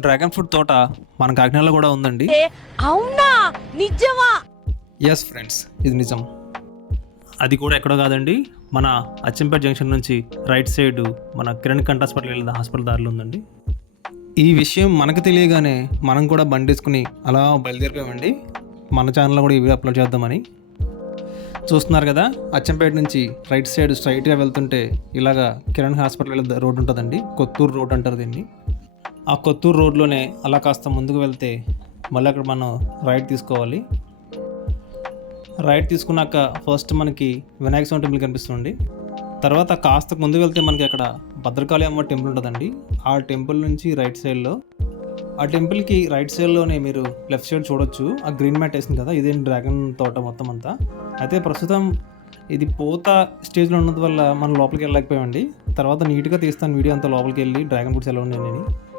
Dragon fruit తోట మన కాకినాడలో కూడా ఉందండి. అవునా? నిజమా? ఎస్ ఫ్రెండ్స్ ఇది నిజం. అది కూడా ఎక్కడో కాదండి మన అచ్చంపేట జంక్షన్ నుంచి రైట్ సైడ్ మన కిరణ్ కంట హాస్పిటల్ వెళ్ళిన హాస్పిటల్ దారిలో ఉందండి. ఈ విషయం మనకు తెలియగానే మనం కూడా బండి వేసుకుని అలా బయలుదేరిపోయామండి. మన ఛానల్లో కూడా ఇవి అప్లోడ్ చేద్దామని. చూస్తున్నారు కదా అచ్చంపేట నుంచి రైట్ సైడ్ స్ట్రైట్గా వెళ్తుంటే ఇలాగా కిరణ్ హాస్పిటల్ రోడ్ ఉంటుందండి కొత్తూరు రోడ్ అంటారు దీన్ని. ఆ కొత్తూరు రోడ్లోనే అలా కాస్త ముందుకు వెళ్తే మళ్ళీ అక్కడ మనం రైట్ తీసుకోవాలి. రైట్ తీసుకున్నాక ఫస్ట్ మనకి వినాయక స్వామి టెంపుల్ కనిపిస్తుంది తర్వాత కాస్త ముందు వెళ్తే మనకి అక్కడ భద్రకాళి అమ్మ టెంపుల్ ఉంటుందండి. ఆ టెంపుల్ నుంచి రైట్ సైడ్లో ఆ టెంపుల్కి రైట్ సైడ్లోనే మీరు లెఫ్ట్ సైడ్ చూడొచ్చు. ఆ గ్రీన్ మ్యాట్ వేసింది కదా ఇదే డ్రాగన్ తోట మొత్తం అంతా. అయితే ప్రస్తుతం ఇది పోత స్టేజ్లో ఉన్నందువల్ల మనం లోపలికి వెళ్ళలేకపోయామండి. తర్వాత నీట్గా తీస్తాను వీడియో అంతా లోపలికి వెళ్ళి డ్రాగన్ ఫ్రూట్స్ ఎలా ఉన్నాయని